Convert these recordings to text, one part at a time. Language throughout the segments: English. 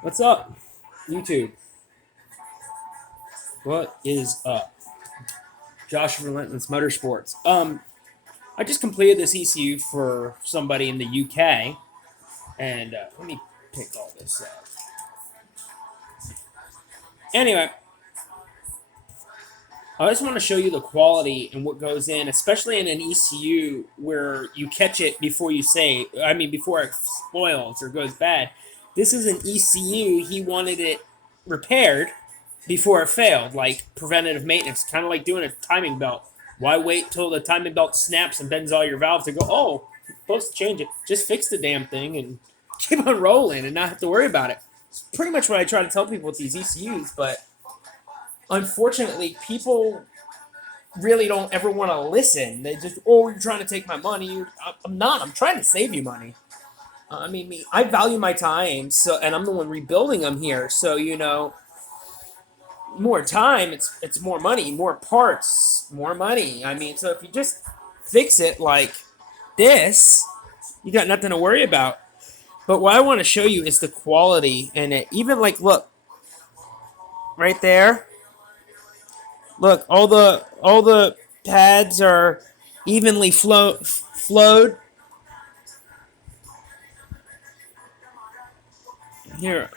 What's up, YouTube? What is up? Josh from Relentless Motorsports. I just completed this ECU for somebody in the UK, and let me pick all this up. Anyway, I just want to show you the quality and what goes in, especially in an ECU where you catch it before you say, I mean, before it spoils or goes bad. This is an ECU. He wanted it repaired before it failed, like preventative maintenance, kind of like doing a timing belt. Why wait till the timing belt snaps and bends all your valves to go, oh, you're supposed to change it? Just fix the damn thing and keep on rolling and not have to worry about it. It's pretty much what I try to tell people with these ECUs, but unfortunately, people really don't ever want to listen. They just, oh, you're trying to take my money. I'm not. I'm trying to save you money. I mean, I value my time, so, and I'm the one rebuilding them here. So more time, it's more money, more parts, more money. I mean, so if you just fix it like this, you got nothing to worry about. But what I want to show you is the quality and it. Even like, look, right there. Look, all the pads are evenly flowed. Here,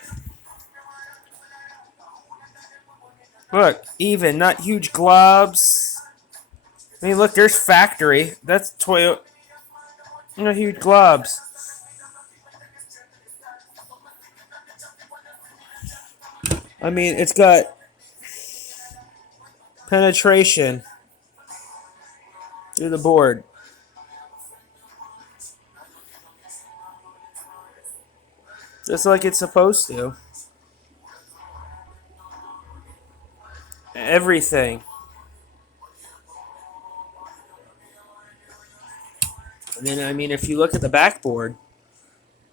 look, even, not huge globs. I mean, look, there's factory. That's Toyota. No huge globs. I mean, it's got penetration through the board. Just like it's supposed to. Everything. And then, I mean, if you look at the backboard,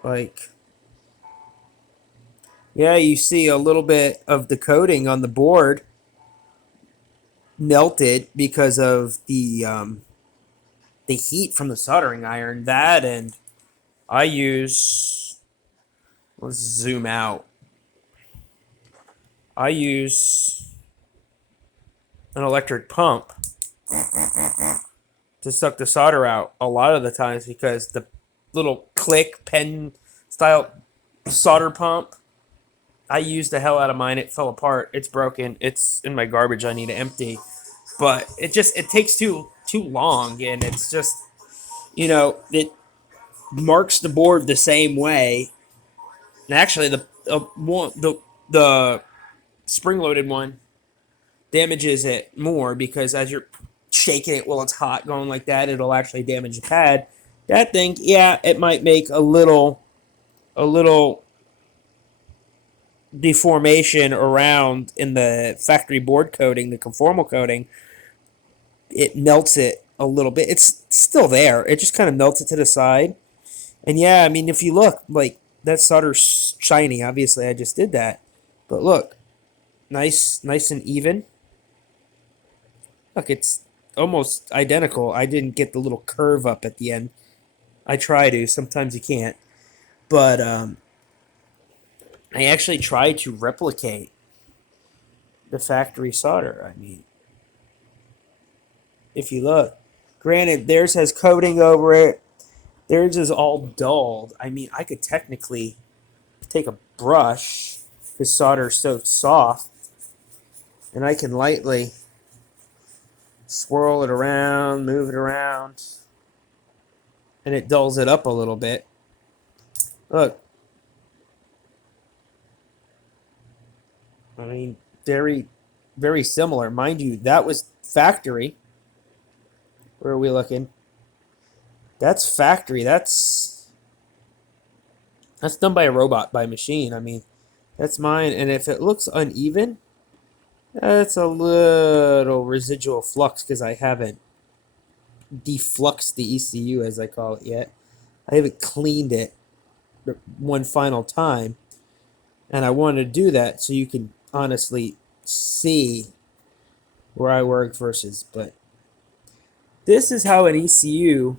like, yeah, you see a little bit of the coating on the board melted because of the heat from the soldering iron. That, and I use, let's zoom out. I use an electric pump to suck the solder out a lot of the times because the little click pen style solder pump, I used the hell out of mine. It fell apart. It's broken. It's in my garbage. I need to empty. But it takes too long, and it's just it marks the board the same way. And actually, the spring loaded one damages it more because as you're shaking it while it's hot, going like that, it'll actually damage the pad. That thing, yeah, it might make a little deformation around in the factory board coating, the conformal coating. It melts it a little bit. It's still there. It just kind of melts it to the side. And yeah, I mean, if you look, like, that solder's shiny. Obviously, I just did that. But look, nice and even. Look, it's almost identical. I didn't get the little curve up at the end. I try to. Sometimes you can't. But I actually try to replicate the factory solder. I mean, if you look, granted, theirs has coating over it. Theirs is all dulled. I mean, I could technically take a brush because solder's so soft, and I can lightly swirl it around, move it around, and it dulls it up a little bit. Look, I mean, very similar. Mind you, that was factory. Where are we looking? That's factory. That's done by a robot, by a machine. I mean, that's mine. And if it looks uneven, that's a little residual flux because I haven't defluxed the ECU, as I call it, yet. I haven't cleaned it one final time. And I wanted to do that so you can honestly see where I worked versus. But this is how an ECU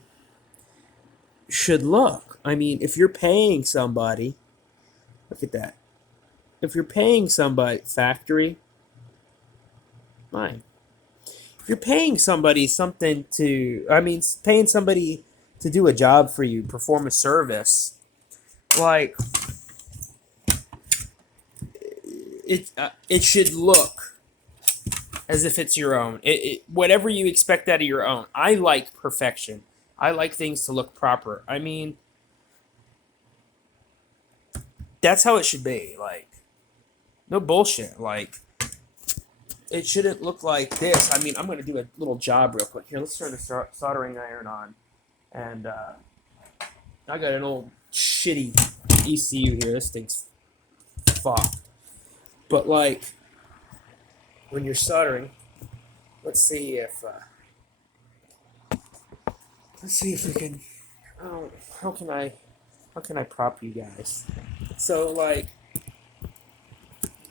should look. I mean, if you're paying somebody, look at that. if you're paying somebody factory, fine. If you're paying somebody something to, I mean, paying somebody to do a job for you, perform a service, like it should look as if it's your own. Whatever you expect out of your own. I like perfection. I like things to look proper. I mean, that's how it should be. Like, no bullshit. Like, it shouldn't look like this. I mean, I'm going to do a little job real quick. Here, let's turn the soldering iron on. And I got an old shitty ECU here. This thing's fucked. But, like, when you're soldering, let's see if we can. Oh, how can I prop you guys? So, like,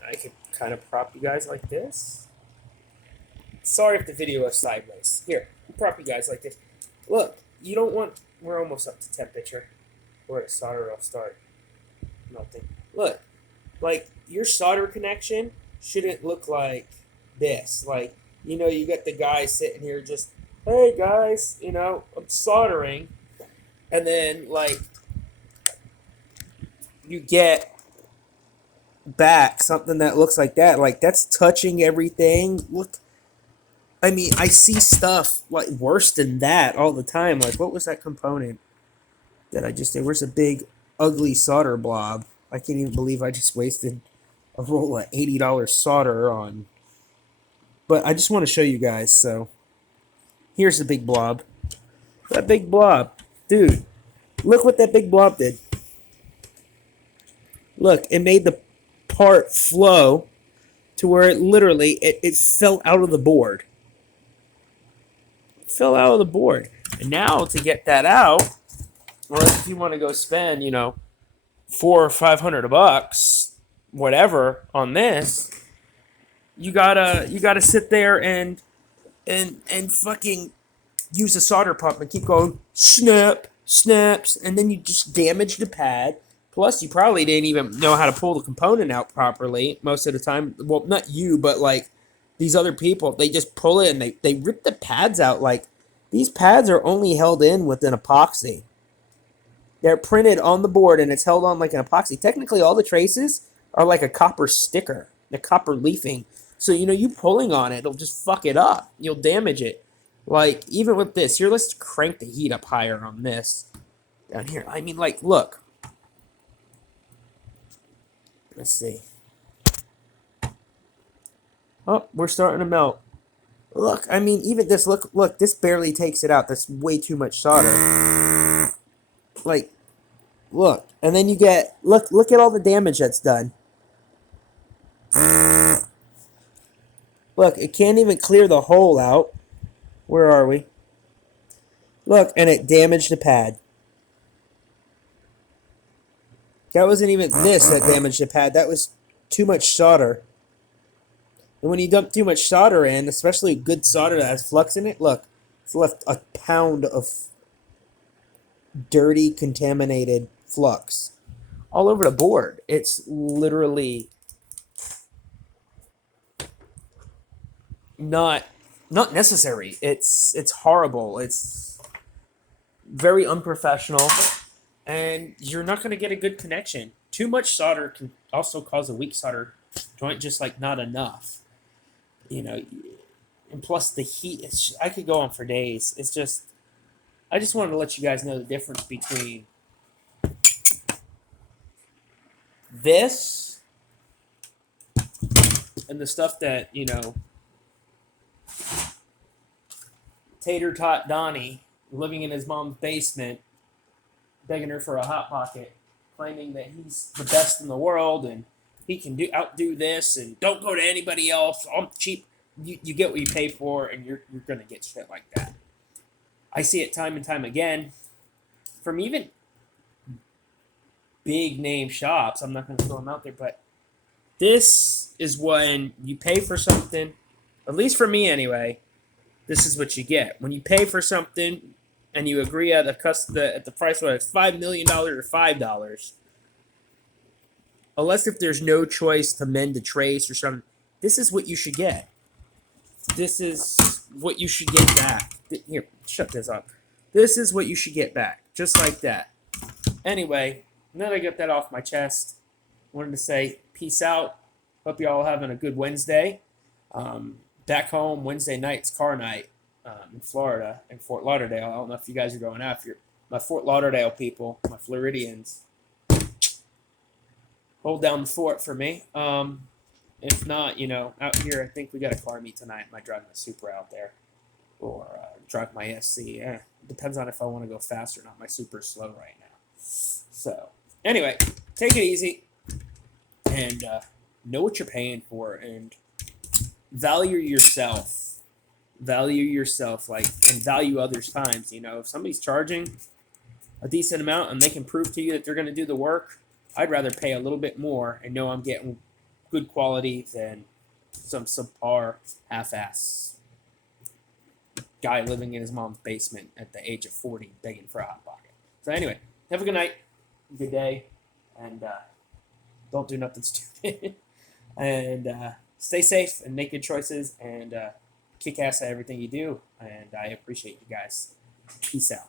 I could kind of prop you guys like this. Sorry if the video is sideways. Here, I'll prop you guys like this. Look, you don't want. We're almost up to temperature. Where the solder will start melting. Look, like your solder connection shouldn't look like this. Like, you got the guy sitting here just, hey guys, I'm soldering, and then like you get back something that looks like that. Like, that's touching everything. Look, I mean, I see stuff like worse than that all the time. Like, what was that component that I just did? Where's a big, ugly solder blob? I can't even believe I just wasted a roll of $80 solder on. But I just want to show you guys. So, here's the big blob. That big blob. Dude, look what that big blob did. Look, it made the part flow to where it literally, it fell out of the board. It fell out of the board. And now to get that out, or if you want to go spend, $400 or $500, whatever, on this, you gotta sit there and fucking use a solder pump and keep going snaps, and then you just damage the pad. Plus, you probably didn't even know how to pull the component out properly most of the time. Well, not you, but like these other people, they just pull it and they rip the pads out. Like, these pads are only held in with an epoxy. They're printed on the board and it's held on like an epoxy. Technically, all the traces are like a copper sticker, the copper leafing. So, you pulling on it, it'll just fuck it up. You'll damage it. Like, even with this, here, let's crank the heat up higher on this. Down here. I mean, like, look. Let's see. Oh, we're starting to melt. Look, I mean, even this, look, this barely takes it out. That's way too much solder. Like, look. And then you get, look at all the damage that's done. Look, it can't even clear the hole out. Where are we? Look, and it damaged the pad. That wasn't even this that damaged the pad. That was too much solder. And when you dump too much solder in, especially good solder that has flux in it, look, it's left a pound of dirty, contaminated flux all over the board. It's literally not necessary. It's horrible. It's very unprofessional. And you're not going to get a good connection. Too much solder can also cause a weak solder joint, just like not enough. And plus the heat. I could go on for days. It's just, I just wanted to let you guys know the difference between this and the stuff that, Tater Tot Donnie, living in his mom's basement, begging her for a Hot Pocket, claiming that he's the best in the world and he can outdo this and don't go to anybody else. I'm cheap. You get what you pay for, and you're going to get shit like that. I see it time and time again from even big name shops. I'm not going to throw them out there, but this is when you pay for something, at least for me anyway, this is what you get. When you pay for something and you agree at the price, whether it's $5 million or $5, unless if there's no choice to mend a trace or something, this is what you should get. This is what you should get back. Here, shut this up. This is what you should get back, just like that. Anyway, now that I got that off my chest, wanted to say peace out. Hope you all having a good Wednesday. Back home, Wednesday night's car night in Florida, in Fort Lauderdale. I don't know if you guys are going out. If you're my Fort Lauderdale people, my Floridians, hold down the fort for me. If not, out here, I think we got a car meet tonight. I might drive my Supra out there or drive my SC. Depends on if I want to go fast or not. My Supra's slow right now. So, anyway, take it easy and know what you're paying for and value yourself. Value yourself, and value others' times. If somebody's charging a decent amount and they can prove to you that they're going to do the work, I'd rather pay a little bit more and know I'm getting good quality than some subpar half-ass guy living in his mom's basement at the age of 40 begging for a Hot Pocket. So anyway, have a good night, good day, and don't do nothing stupid. And stay safe and make good choices and kick ass at everything you do. And I appreciate you guys. Peace out.